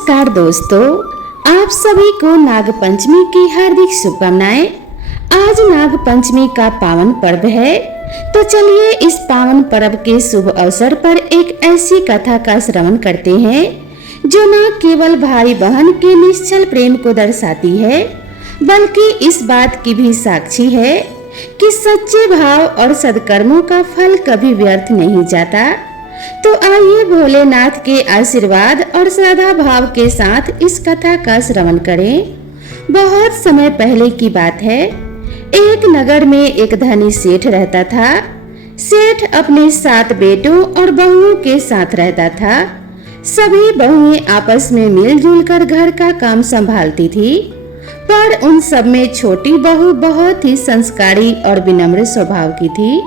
नमस्कार दोस्तों, आप सभी को नाग पंचमी की हार्दिक शुभकामनाएं। आज नाग पंचमी का पावन पर्व है, तो चलिए इस पावन पर्व के शुभ अवसर पर एक ऐसी कथा का श्रवण करते हैं जो न केवल भाई बहन के निश्चल प्रेम को दर्शाती है, बल्कि इस बात की भी साक्षी है कि सच्चे भाव और सद्कर्मों का फल कभी व्यर्थ नहीं जाता। तो आइए भोलेनाथ के आशीर्वाद और श्रद्धा भाव के साथ इस कथा का श्रवण करें। बहुत समय पहले की बात है। एक नगर में एक धनी सेठ रहता था। सेठ अपने 7 बेटों और बहुओं के साथ रहता था। सभी बहुएं आपस में मिलजुल कर घर का काम संभालती थी, पर उन सब में छोटी बहू बहुत ही संस्कारी और विनम्र स्वभाव की थी।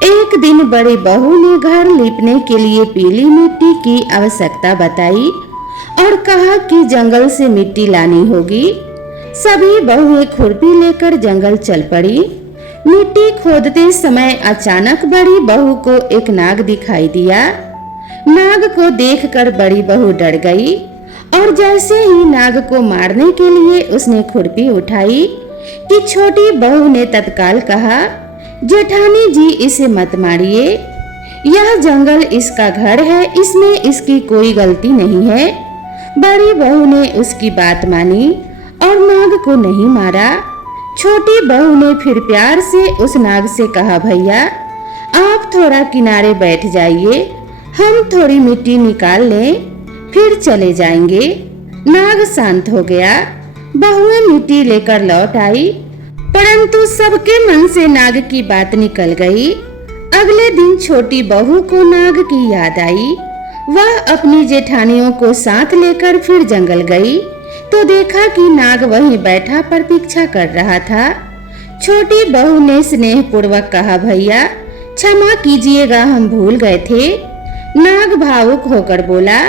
एक दिन बड़ी बहू ने घर लीपने के लिए पीली मिट्टी की आवश्यकता बताई और कहा कि जंगल से मिट्टी लानी होगी। सभी बहुएं खुरपी लेकर जंगल चल पड़ी। मिट्टी खोदते समय अचानक बड़ी बहू को एक नाग दिखाई दिया। नाग को देखकर बड़ी बहू डर गई और जैसे ही नाग को मारने के लिए उसने खुरपी उठाई कि छोटी बहू ने तत्काल कहा, जेठानी जी इसे मत मारिए, यह जंगल इसका घर है, इसमें इसकी कोई गलती नहीं है। बड़ी बहू ने उसकी बात मानी और नाग को नहीं मारा। छोटी बहू ने फिर प्यार से उस नाग से कहा, भैया आप थोड़ा किनारे बैठ जाइए, हम थोड़ी मिट्टी निकाल लें, फिर चले जाएंगे। नाग शांत हो गया। बहुएं मिट्टी लेकर लौट आई, परंतु सबके मन से नाग की बात निकल गई। अगले दिन छोटी बहू को नाग की याद आई। वह अपनी जेठानियों को साथ लेकर फिर जंगल गई तो देखा कि नाग वहीं बैठा प्रतीक्षा कर रहा था। छोटी बहू ने स्नेह पूर्वक कहा, भैया क्षमा कीजिएगा, हम भूल गए थे। नाग भावुक होकर बोला,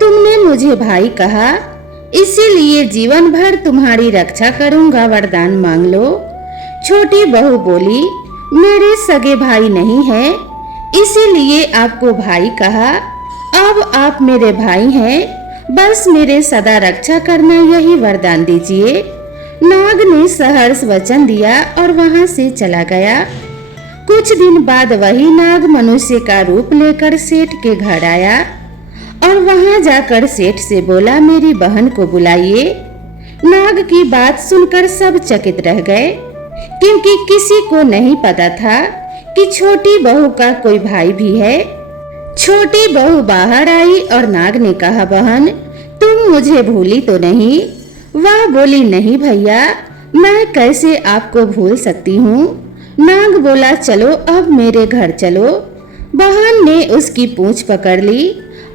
तुमने मुझे भाई कहा, इसीलिए जीवन भर तुम्हारी रक्षा करूंगा, वरदान मांग लो। छोटी बहू बोली, मेरे सगे भाई नहीं है, इसीलिए आपको भाई कहा। अब आप मेरे भाई हैं, बस मेरे सदा रक्षा करना, यही वरदान दीजिए। नाग ने सहर्ष वचन दिया और वहां से चला गया। कुछ दिन बाद वही नाग मनुष्य का रूप लेकर सेठ के घर आया और वहां जाकर सेठ से बोला, मेरी बहन को बुलाइए। नाग की बात सुनकर सब चकित रह गए, क्योंकि किसी को नहीं पता था कि छोटी बहू का कोई भाई भी है। छोटी बहू बाहर आई और नाग ने कहा, बहन तुम मुझे भूली तो नहीं? वह बोली, नहीं भैया, मैं कैसे आपको भूल सकती हूँ। नाग बोला, चलो अब मेरे घर चलो। बहन ने उसकी पूंछ पकड़ ली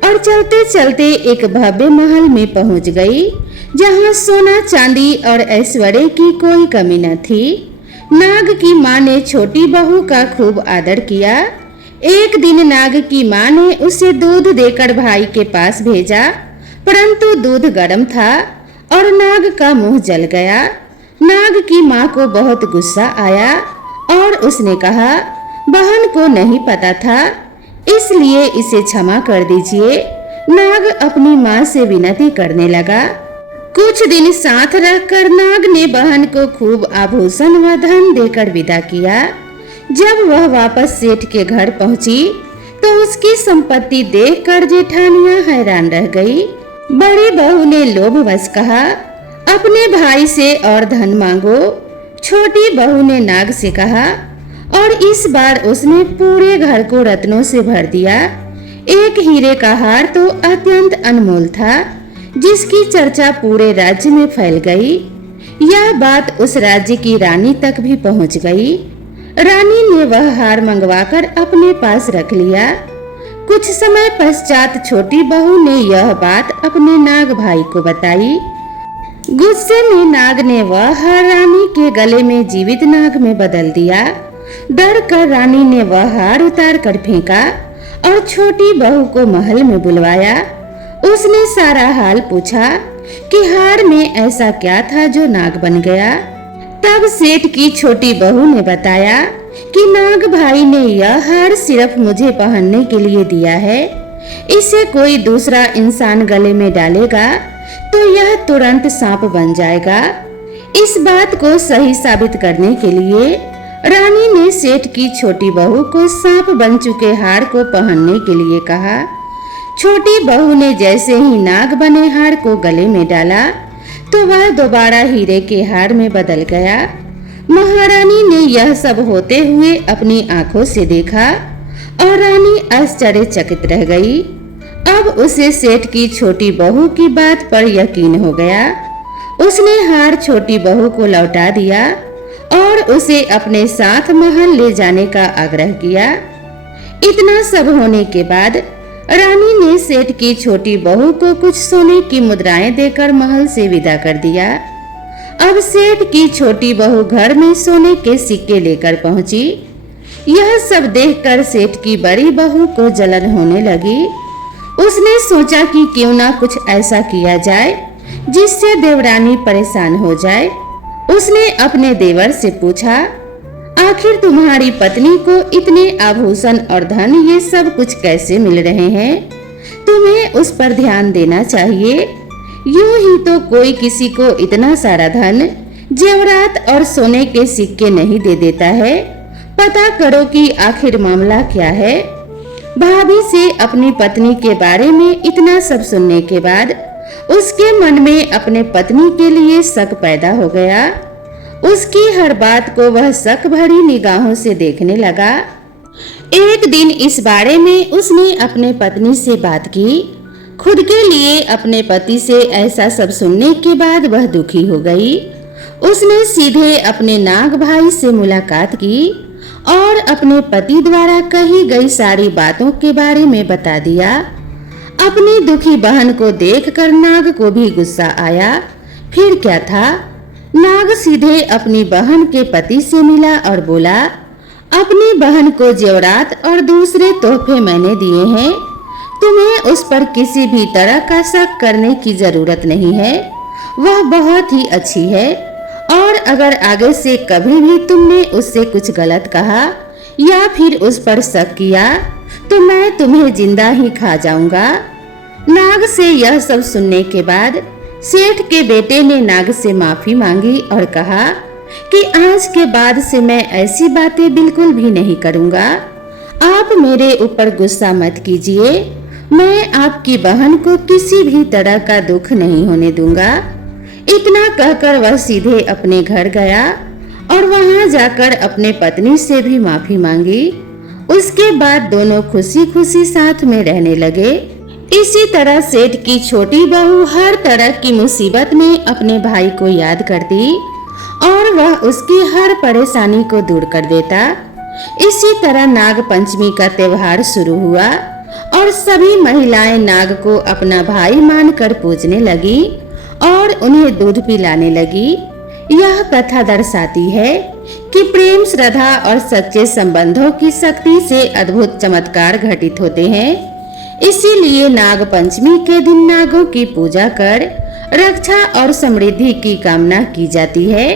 और चलते चलते एक भव्य महल में पहुंच गई, जहां सोना चांदी और ऐश्वर्य की कोई कमी न थी। नाग की माँ ने छोटी बहू का खूब आदर किया। एक दिन नाग की माँ ने उसे दूध देकर भाई के पास भेजा, परंतु दूध गर्म था और नाग का मुंह जल गया। नाग की माँ को बहुत गुस्सा आया और उसने कहा, बहन को नहीं पता था, इसलिए इसे क्षमा कर दीजिए। नाग अपनी माँ से विनती करने लगा। कुछ दिन साथ रहकर नाग ने बहन को खूब आभूषण व धन देकर विदा किया। जब वह वापस सेठ के घर पहुंची तो उसकी संपत्ति देखकर जेठानियां हैरान रह गई। बड़ी बहू ने लोभवश कहा, अपने भाई से और धन मांगो। छोटी बहू ने नाग से कहा और इस बार उसने पूरे घर को रत्नों से भर दिया। एक हीरे का हार तो अत्यंत अनमोल था, जिसकी चर्चा पूरे राज्य में फैल गई। यह बात उस राज्य की रानी तक भी पहुंच गई। रानी ने वह हार मंगवाकर अपने पास रख लिया। कुछ समय पश्चात छोटी बहू ने यह बात अपने नाग भाई को बताई। गुस्से में नाग ने वह हार रानी के गले में जीवित नाग में बदल दिया। डर कर रानी ने वह हार उतार कर फेंका और छोटी बहू को महल में बुलवाया। उसने सारा हाल पूछा कि हार में ऐसा क्या था जो नाग बन गया। तब सेठ की छोटी बहू ने बताया कि नाग भाई ने यह हार सिर्फ मुझे पहनने के लिए दिया है, इसे कोई दूसरा इंसान गले में डालेगा तो यह तुरंत सांप बन जाएगा। इस बात को सही साबित करने के लिए रानी ने सेठ की छोटी बहू को सांप बन चुके हार को पहनने के लिए कहा। छोटी बहू ने जैसे ही नाग बने हार को गले में डाला तो वह दोबारा हीरे के हार में बदल गया। महारानी ने यह सब होते हुए अपनी आंखों से देखा और रानी आश्चर्यचकित रह गई। अब उसे सेठ की छोटी बहू की बात पर यकीन हो गया। उसने हार छोटी बहू को लौटा दिया और उसे अपने साथ महल ले जाने का आग्रह किया। इतना सब होने के बाद रानी ने सेठ की छोटी बहू को कुछ सोने की मुद्राएं देकर महल से विदा कर दिया। अब सेठ की छोटी बहू घर में सोने के सिक्के लेकर पहुंची। यह सब देखकर सेठ की बड़ी बहू को जलन होने लगी। उसने सोचा कि क्यों ना कुछ ऐसा किया जाए जिससे देवरानी परेशान हो जाए। उसने अपने देवर से पूछा, आखिर तुम्हारी पत्नी को इतने आभूषण और धन ये सब कुछ कैसे मिल रहे हैं? तुम्हें उस पर ध्यान देना चाहिए। यूं ही तो कोई किसी को इतना सारा धन, जेवरात और सोने के सिक्के नहीं दे देता है। पता करो कि आखिर मामला क्या है। भाभी से अपनी पत्नी के बारे में इतना सब सुनने के बाद उसके मन में अपने पत्नी के लिए शक पैदा हो गया। उसकी हर बात को वह शक भरी निगाहों से देखने लगा। एक दिन इस बारे में उसने अपने पत्नी से बात की। खुद के लिए अपने पति से ऐसा सब सुनने के बाद वह दुखी हो गई। उसने सीधे अपने नाग भाई से मुलाकात की और अपने पति द्वारा कही गई सारी बातों के बारे में बता दिया। अपनी दुखी बहन को देखकर नाग को भी गुस्सा आया। फिर क्या था, नाग सीधे अपनी बहन के पति से मिला और बोला, अपनी बहन को जेवरात और दूसरे तोहफे मैंने दिए हैं। तुम्हें उस पर किसी भी तरह का शक करने की जरूरत नहीं है। वह बहुत ही अच्छी है और अगर आगे से कभी भी तुमने उससे कुछ गलत कहा या फिर उस पर शक किया तो मैं तुम्हें जिंदा ही खा जाऊंगा। नाग से यह सब सुनने के बाद सेठ के बेटे ने नाग से माफी मांगी और कहा कि आज के बाद से मैं ऐसी बातें बिल्कुल भी नहीं करूंगा। आप मेरे ऊपर गुस्सा मत कीजिए। मैं आपकी बहन को किसी भी तरह का दुख नहीं होने दूंगा। इतना कहकर वह सीधे अपने घर गया और वहां जाकर अपने पत्नी से भी माफी मांगी। उसके बाद दोनों खुशी खुशी साथ में रहने लगे। इसी तरह सेठ की छोटी बहू हर तरह की मुसीबत में अपने भाई को याद करती और वह उसकी हर परेशानी को दूर कर देता। इसी तरह नाग पंचमी का त्योहार शुरू हुआ और सभी महिलाएं नाग को अपना भाई मानकर पूजने लगी और उन्हें दूध पिलाने लगी। यह कथा दर्शाती है कि प्रेम, श्रद्धा और सच्चे संबंधों की शक्ति से अद्भुत चमत्कार घटित होते हैं। इसीलिए नाग पंचमी के दिन नागों की पूजा कर रक्षा और समृद्धि की कामना की जाती है।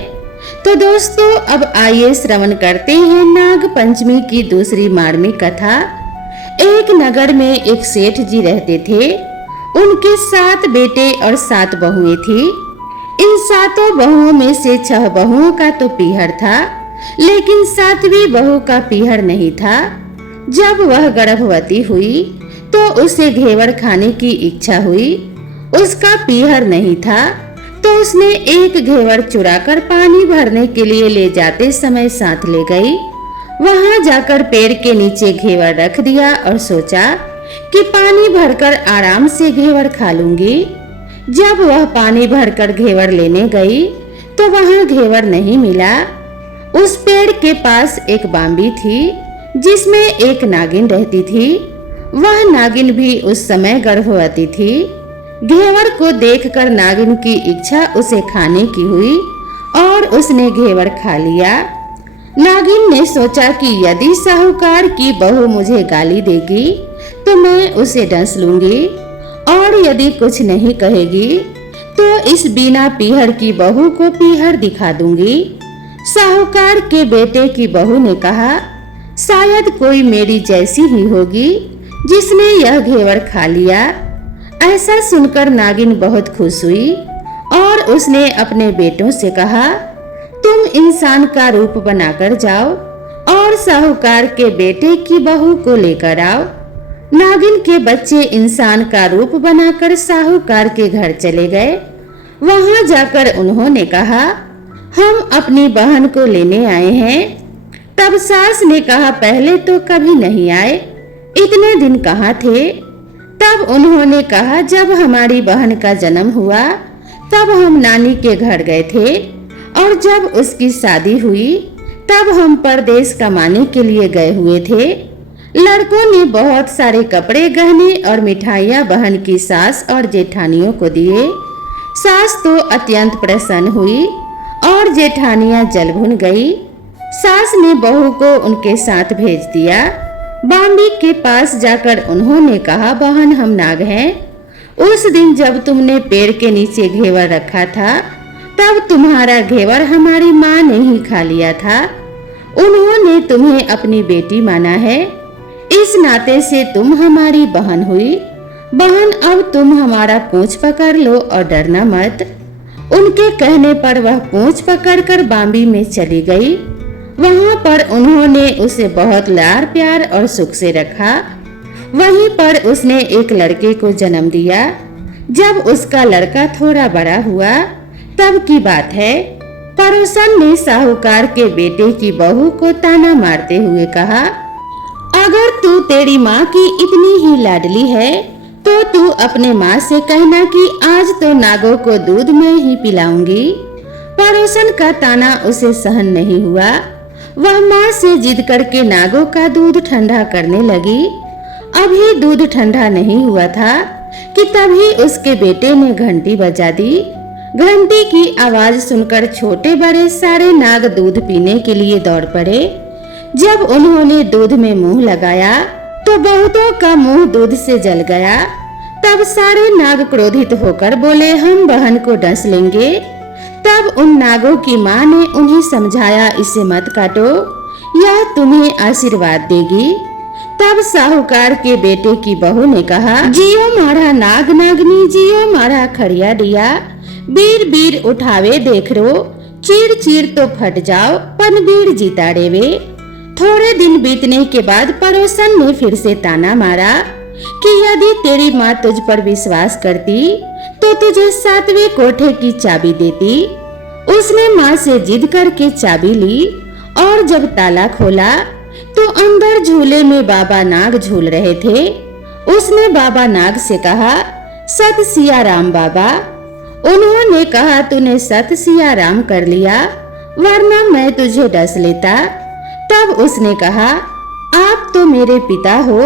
तो दोस्तों, अब आइए श्रवण करते हैं नाग पंचमी की दूसरी मार्मिक कथा। एक नगर में एक सेठ जी रहते थे। उनके 7 बेटे और 7 बहुएं थी। इन 7 बहुओं में से 6 बहुओं का तो पीहर था, लेकिन 7वीं बहू का पीहर नहीं था। जब वह गर्भवती हुई तो उसे घेवर खाने की इच्छा हुई। उसका पीहर नहीं था तो उसने एक घेवर चुराकर पानी भरने के लिए ले जाते समय साथ ले गई। वहां जाकर पेड़ के नीचे घेवर रख दिया और सोचा कि पानी भरकर आराम से घेवर खा लूंगी। जब वह पानी भरकर घेवर लेने गई तो वहां घेवर नहीं मिला। उस पेड़ के पास एक बांबी थी जिसमें एक नागिन रहती थी। वह नागिन भी उस समय गर्भवती थी। घेवर को देखकर नागिन की इच्छा उसे खाने की हुई और उसने घेवर खा लिया। नागिन ने सोचा कि यदि साहूकार की बहू मुझे गाली देगी तो मैं उसे डस लूंगी और यदि कुछ नहीं कहेगी तो इस बिना पीहर की बहू को पीहर दिखा दूंगी। साहूकार के बेटे की बहू ने कहा, शायद कोई मेरी जैसी ही होगी जिसने यह घेवर खा लिया। ऐसा सुनकर नागिन बहुत खुश हुई और उसने अपने बेटों से कहा, तुम इंसान का रूप बनाकर जाओ और साहूकार के बेटे की बहू को लेकर आओ। नागिन के बच्चे इंसान का रूप बनाकर साहूकार के घर चले गए। वहां जाकर उन्होंने कहा, हम अपनी बहन को लेने आए हैं। तब सास ने कहा, पहले तो कभी नहीं आए, इतने दिन कहाँ थे? तब उन्होंने कहा, जब हमारी बहन का जन्म हुआ तब हम नानी के घर गए थे और जब उसकी शादी हुई तब हम परदेश कमाने के लिए गए हुए थे। लड़कों ने बहुत सारे कपड़े, गहने और मिठाइयाँ बहन की सास और जेठानियों को दिए। सास तो अत्यंत प्रसन्न हुई और जेठानियाँ जल भुन गई। सास ने बहू को उनके साथ भेज दिया। बांबी के पास जाकर उन्होंने कहा, बहन हम नाग हैं। उस दिन जब तुमने पेड़ के नीचे घेवर रखा था तब तुम्हारा घेवर हमारी माँ ने ही खा लिया था। उन्होंने तुम्हें अपनी बेटी माना है, इस नाते से तुम हमारी बहन हुई। बहन अब तुम हमारा पूंछ पकड़ लो और डरना मत। उनके कहने पर वह पूंछ पकड़कर बांबी में चली गई। वहां पर उन्होंने उसे बहुत लाड़ प्यार और सुख से रखा। वहीं पर उसने एक लड़के को जन्म दिया। जब उसका लड़का थोड़ा बड़ा हुआ तब की बात है, पड़ोसन ने साहूकार के बेटे की बहू को ताना मारते हुए कहा, अगर तू तेरी माँ की इतनी ही लाडली है तो तू अपने माँ से कहना कि आज तो नागों को दूध मैं ही पिलाऊंगी। पड़ोसन का ताना उसे सहन नहीं हुआ। वह माँ से जिद करके नागों का दूध ठंडा करने लगी। अभी दूध ठंडा नहीं हुआ था कि तभी उसके बेटे ने घंटी बजा दी। घंटी की आवाज सुनकर छोटे बड़े सारे नाग दूध पीने के लिए दौड़ पड़े। जब उन्होंने दूध में मुंह लगाया तो बहुतों का मुंह दूध से जल गया। तब सारे नाग क्रोधित होकर बोले, हम बहन को डस लेंगे। तब उन नागों की माँ ने उन्हें समझाया, इसे मत काटो, यह तुम्हें आशीर्वाद देगी। तब साहूकार के बेटे की बहू ने कहा, जियो मारा नाग नागनी, जियो मारा खड़िया डिया, बीर बीर उठावे देख रो, चीर चीर तो फट जाओ, पनबीर जीता डेवे। थोड़े दिन बीतने के बाद पड़ोसन ने फिर से ताना मारा कि यदि तेरी माँ तुझ पर विश्वास करती तो तुझे 7वें कोठे की चाबी देती। उसने माँ से जिद करके चाबी ली और जब ताला खोला तो अंदर झूले में बाबा नाग झूल रहे थे। उसने बाबा नाग से कहा, सत सिया राम बाबा। उन्होंने कहा, तूने सत सिया राम कर लिया, वरना मैं तुझे डस लेता। तब उसने कहा, आप तो मेरे पिता हो,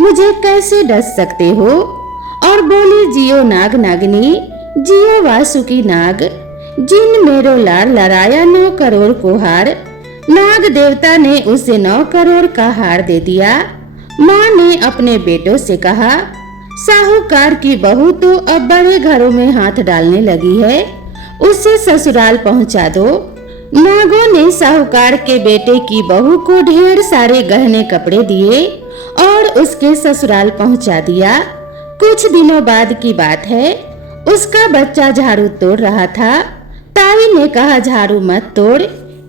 मुझे कैसे डस सकते हो? और बोली, जियो नाग नागनी, जियो वासुकी नाग, जिन मेरो लाड़ लड़ाया 9 करोड़ को हार। नाग देवता ने उसे 9 करोड़ का हार दे दिया। माँ ने अपने बेटों से कहा, साहूकार की बहू तो अब बड़े घरों में हाथ डालने लगी है, उसे ससुराल पहुँचा दो। नागों ने साहूकार के बेटे की बहू को ढेर सारे गहने कपड़े दिए और उसके ससुराल पहुँचा दिया। कुछ दिनों बाद की बात है, उसका बच्चा झाड़ू तोड़ रहा था। ताई ने कहा, झाड़ू मत तोड़,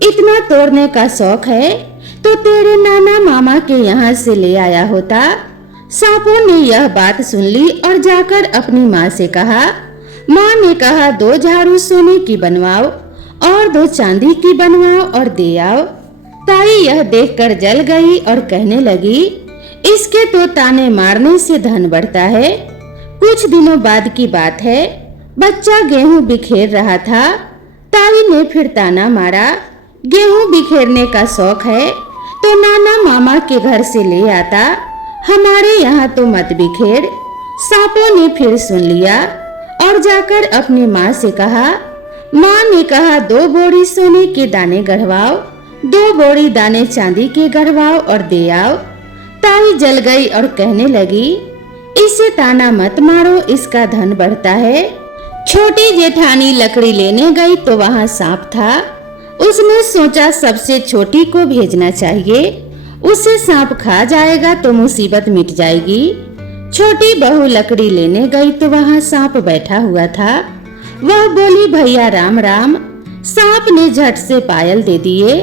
इतना तोड़ने का शौक है तो तेरे नाना मामा के यहाँ से ले आया होता। सांपों ने यह बात सुन ली और जाकर अपनी माँ से कहा। माँ ने कहा, 2 झाड़ू सोने की बनवाओ और 2 चांदी की बनवाओ और दे आओ। ताई यह देखकर जल गई और कहने लगी, इसके तो ताने मारने से धन बढ़ता है। कुछ दिनों बाद की बात है, बच्चा गेहूं बिखेर रहा था। ताई ने फिर ताना मारा, गेहूं बिखेरने का शौक है तो नाना मामा के घर से ले आता, हमारे यहाँ तो मत बिखेर। सांपों ने फिर सुन लिया और जाकर अपनी माँ से कहा। माँ ने कहा, 2 बोरी सोने के दाने गढ़वाओ, 2 बोरी दाने चांदी के गढ़वाओ और दे आओ। ताई जल गई और कहने लगी, इसे ताना मत मारो, इसका धन बढ़ता है। छोटी जेठानी लकड़ी लेने गई तो वहाँ सांप था। उसने सोचा सबसे छोटी को भेजना चाहिए उसे सांप खा जाएगा तो मुसीबत मिट जाएगी। छोटी बहू लकड़ी लेने गई तो वहाँ सांप बैठा हुआ था। वह बोली, भैया राम राम। सांप ने झट से पायल दे दिए।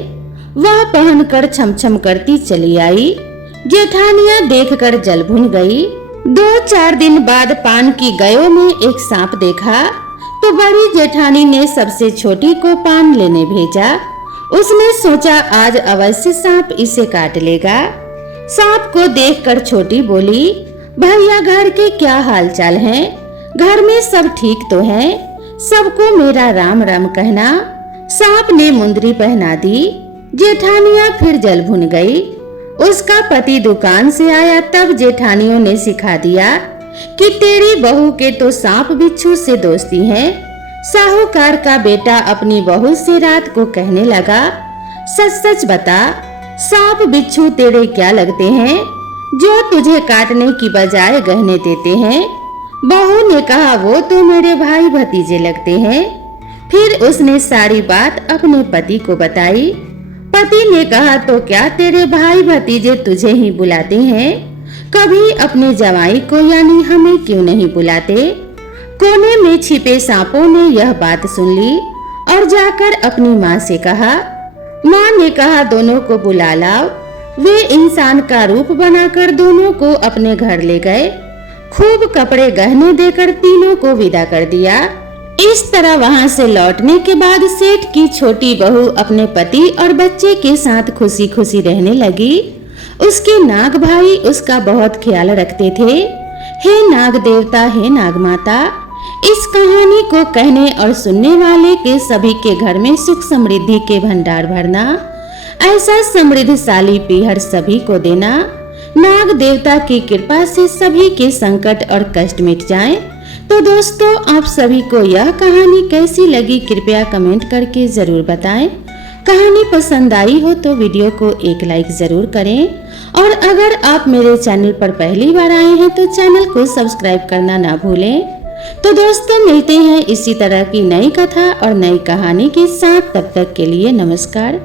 वह पहनकर छमछम करती चली आई। जेठानियां देखकर जल भुन गई। 2-4 दिन बाद पान की गयो में एक सांप देखा तो बड़ी जेठानी ने सबसे छोटी को पान लेने भेजा। उसने सोचा आज अवश्य सांप इसे काट लेगा। सांप को देखकर छोटी बोली, भैया घर के क्या हालचाल हैं? घर में सब ठीक तो है? सबको मेरा राम राम कहना। सांप ने मुंदरी पहना दी। जेठानियां फिर जल भुन गई। उसका पति दुकान से आया तब जेठानियों ने सिखा दिया कि तेरी बहू के तो सांप बिच्छू से दोस्ती है। साहूकार का बेटा अपनी बहू से रात को कहने लगा, सच सच बता, सांप बिच्छू तेरे क्या लगते हैं जो तुझे काटने की बजाय गहने देते हैं? बहू ने कहा, वो तो मेरे भाई भतीजे लगते हैं। फिर उसने सारी बात अपने पति को बताई। पति ने कहा, तो क्या तेरे भाई भतीजे तुझे ही बुलाते हैं? कभी अपने जवाई को यानी हमें क्यों नहीं बुलाते? कोने में छिपे सांपों ने यह बात सुन ली और जाकर अपनी माँ से कहा। माँ ने कहा, दोनों को बुला लाओ। वे इंसान का रूप बनाकर दोनों को अपने घर ले गए। खूब कपड़े गहने देकर तीनों को विदा कर दिया। इस तरह वहां से लौटने के बाद सेठ की छोटी बहू अपने पति और बच्चे के साथ खुशी खुशी रहने लगी। उसके नाग भाई उसका बहुत ख्याल रखते थे। हे नाग देवता, हे नाग माता, इस कहानी को कहने और सुनने वाले के सभी के घर में सुख समृद्धि के भंडार भरना, ऐसा समृद्धशाली पीहर सभी को देना। नाग देवता की कृपा से सभी के संकट और कष्ट मिट जाएं। तो दोस्तों, आप सभी को यह कहानी कैसी लगी कृपया कमेंट करके जरूर बताएं। कहानी पसंद आई हो तो वीडियो को एक लाइक जरूर करें और अगर आप मेरे चैनल पर पहली बार आए हैं तो चैनल को सब्सक्राइब करना ना भूलें। तो दोस्तों, मिलते हैं इसी तरह की नई कथा और नई कहानी के साथ। तब तक के लिए नमस्कार।